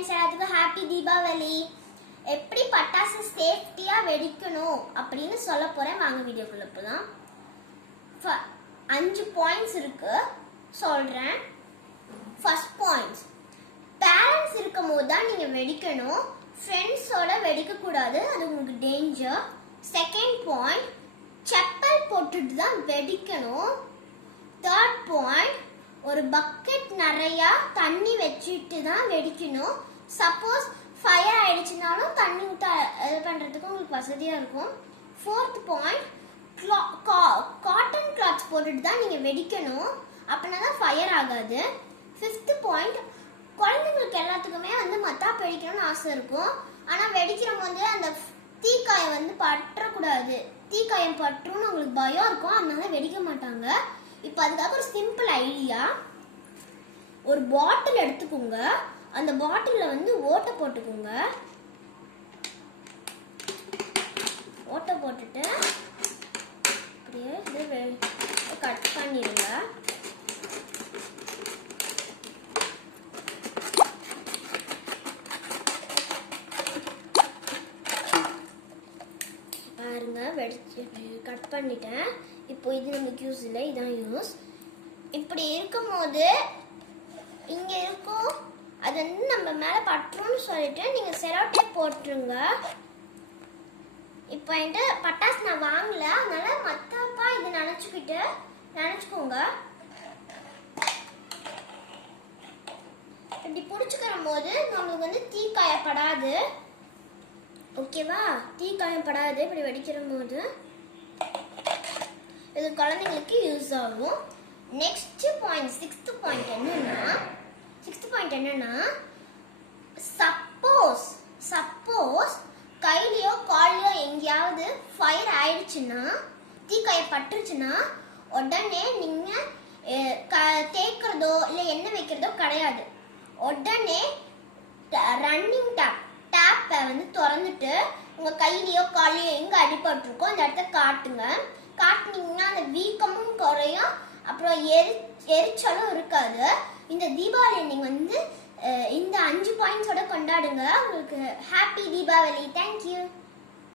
Friends, எல்லாத்துக்கும் happy Deepavali. எப்படி பட்டாசு சேஃப்டியா வெடிக்கணும் அப்படின்னு சொல்ல போறேன். வாங்க வீடியோக்குள்ள போலாம். 5 பாயிண்ட்ஸ் இருக்கு, சொல்றேன். ஃபர்ஸ்ட் பாயிண்ட்ஸ், பேரண்ட்ஸ் இருக்கும் போது தான் நீங்க வெடிக்கணும். ஃப்ரெண்ட்ஸோட வெடிக்க கூடாது, அது உங்களுக்கு டேஞ்சர். செகண்ட் பாயிண்ட், செப்பல் போட்டுட்டு தான் வெடிக்கணும். தேர்ட் பாயிண்ட், ஒரு பக்கெட் நிறைய தண்ணி வச்சுட்டு தான் வெடிக்கணும். சப்போஸ் ஃபயர் ஆயிடுச்சுனாலும் தண்ணி ஊற்ற இது பண்ணுறதுக்கு உங்களுக்கு வசதியாக இருக்கும். ஃபோர்த் பாயிண்ட், காட்டன் கிளாத்ஸ் போட்டுட்டு தான் நீங்கள் வெடிக்கணும், அப்படின்னா தான் ஃபயர் ஆகாது. ஃபிஃப்த் பாயிண்ட், குழந்தைங்களுக்கு எல்லாத்துக்குமே மத்தாப்பு வெடிக்கணும்னு ஆசை இருக்கும். ஆனால் வெடிக்கிற போது அந்த தீக்காயம் பற்றக்கூடாது. தீக்காயம் பற்றும்னு அவங்களுக்கு பயம் இருக்கும், அதனால வெடிக்க மாட்டாங்க. இப்போ அதுக்காக ஒரு சிம்பிள் ஐடியா. ஒரு பாட்டில் எடுத்துக்கோங்க, அந்த பாட்டில்ல ஓட்டை போட்டுக்கோங்க. ஓட்டை போட்டுட்டு அப்படியே இதை கட் பண்ணிடுங்க. பாருங்க, வெடிச்சு கட் பண்ணிட்டேன். இப்போ இது நமக்கு யூஸ் இல்லை, இதான் யூஸ். இப்படி இருக்கும் போது இங்க இருக்கும், அது நம்ம மேல பற்றும்னு சொல்லிட்டு நீங்க செலோடேப் போட்டுருங்க. இப்போ என்கிட்ட பட்டாசு நான் வாங்கல, அதனால மத்தாப்பா இது நினைச்சுக்கோங்க. இப்படி பிடிச்சுக்கிற போது நம்மளுக்கு தீக்காயப்படாது. ஓகேவா? தீக்காயப்படாது இப்படி வெடிக்கிற போது. இது குழந்தைங்களுக்கு யூஸ் ஆகும். நெக்ஸ்ட் பாயிண்ட், சிக்ஸ்த் பாயிண்ட் என்னன்னா, சப்போஸ் கையிலயோ காலையோ எங்கேயாவது ஃபயர் ஆயிடுச்சுன்னா, தீக்காயப்பட்டுருச்சுன்னா, உடனே நீங்க தேய்க்கிறதோ இல்லை எண்ணெய் வைக்கிறதோ கிடையாது. உடனே ரன்னிங் டேப்பை திறந்துட்டு உங்க கையிலயோ காலையோ எங்க அடிபட்டிருக்கோ அந்த இடத்த காட்டுனீங்கன்னா அந்த வீக்கமும் குறையும், அப்புறம் எரிச்சலும் இருக்காது. இந்த தீபாவளி நீங்க இந்த 5 பாயிண்ட்ஸோட கொண்டாடுங்க. உங்களுக்கு ஹாப்பி தீபாவளி. தேங்க்யூ.